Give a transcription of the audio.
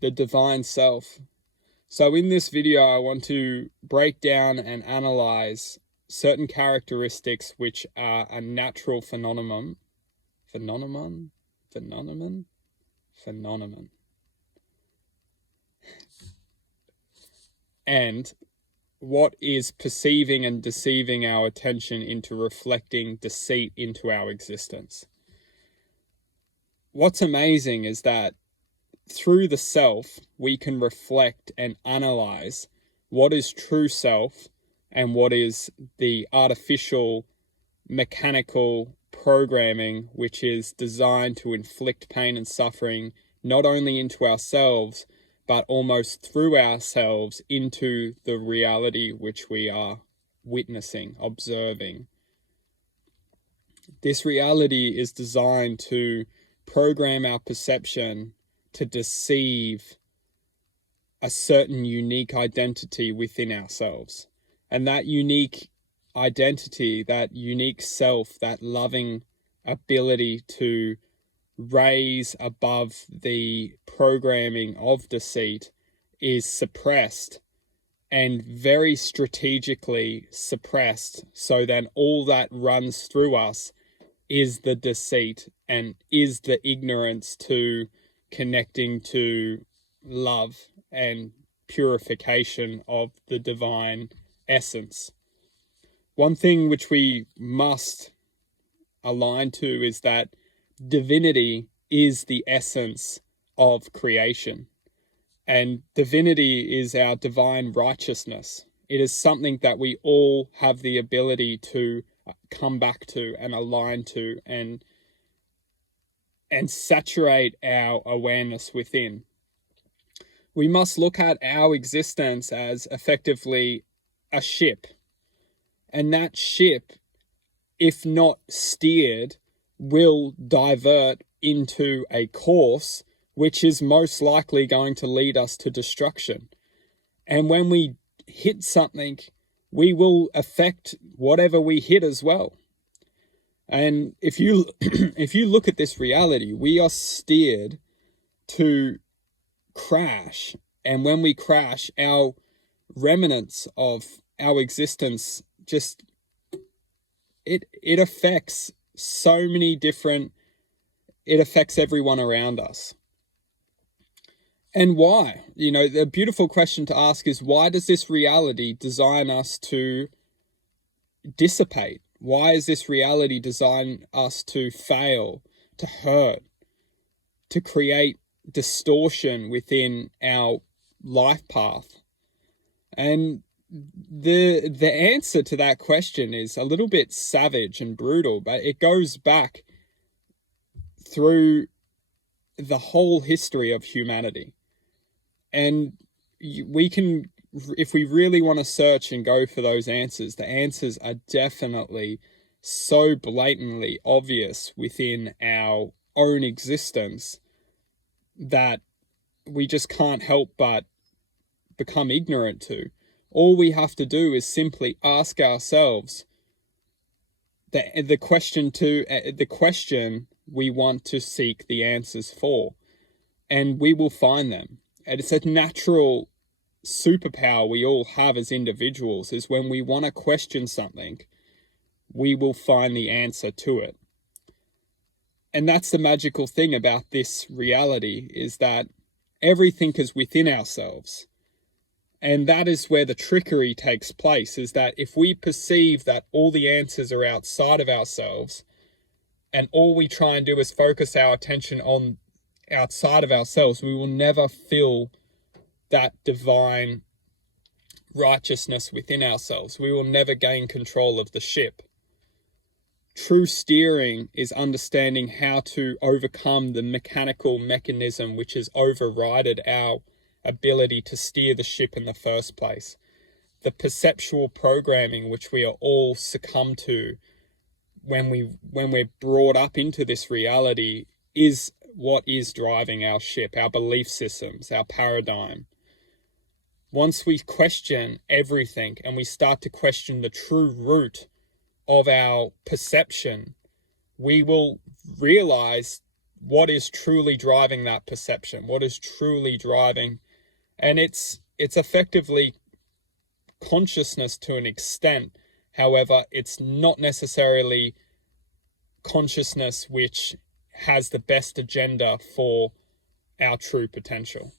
the Divine Self. So in this video, I want to break down and analyze certain characteristics which are a natural phenomenon. And what is perceiving and deceiving our attention into reflecting deceit into our existence. What's amazing is that through the self, we can reflect and analyze what is true self and what is the artificial, mechanical programming, which is designed to inflict pain and suffering, not only into ourselves, but almost through ourselves into the reality which we are witnessing, observing. This reality is designed to program our perception to deceive a certain unique identity within ourselves. And that unique identity, that unique self, that loving ability to raise above the programming of deceit is suppressed, and very strategically suppressed, so then all that runs through us is the deceit and is the ignorance to connecting to love and purification of the divine essence. One thing which we must align to is that divinity is the essence of creation, and divinity is our divine righteousness. It is something that we all have the ability to come back to and align to and saturate our awareness within. We must look at our existence as effectively a ship, and that ship, if not steered, will divert into a course which is most likely going to lead us to destruction. And when we hit something, we will affect whatever we hit as well. And if you look at this reality, we are steered to crash. And when we crash, our remnants of our existence just, it affects so many different, it affects everyone around us. And why? You know, the beautiful question to ask is, why does this reality design us to dissipate? Why is this reality design us to fail, to hurt, to create distortion within our life path? And the answer to that question is a little bit savage and brutal, but it goes back through the whole history of humanity. And we can, if we really want to search and go for those answers, the answers are definitely so blatantly obvious within our own existence that we just can't help but become ignorant to. All we have to do is simply ask ourselves the question we want to seek the answers for, and we will find them. And it's a natural superpower we all have as individuals, is when we want to question something, we will find the answer to it. And that's the magical thing about this reality, is that everything is within ourselves. And that is where the trickery takes place, is that if we perceive that all the answers are outside of ourselves, and all we try and do is focus our attention on outside of ourselves, we will never feel that divine righteousness within ourselves. We will never gain control of the ship. True steering is understanding how to overcome the mechanical mechanism which has overridden our ability to steer the ship in the first place. The perceptual programming which we are all succumb to when we're brought up into this reality is what is driving our ship, our belief systems, our paradigm. Once we question everything and we start to question the true root of our perception, we will realize what is truly driving that perception, what is truly driving, and it's effectively consciousness to an extent. However, it's not necessarily consciousness which has the best agenda for our true potential.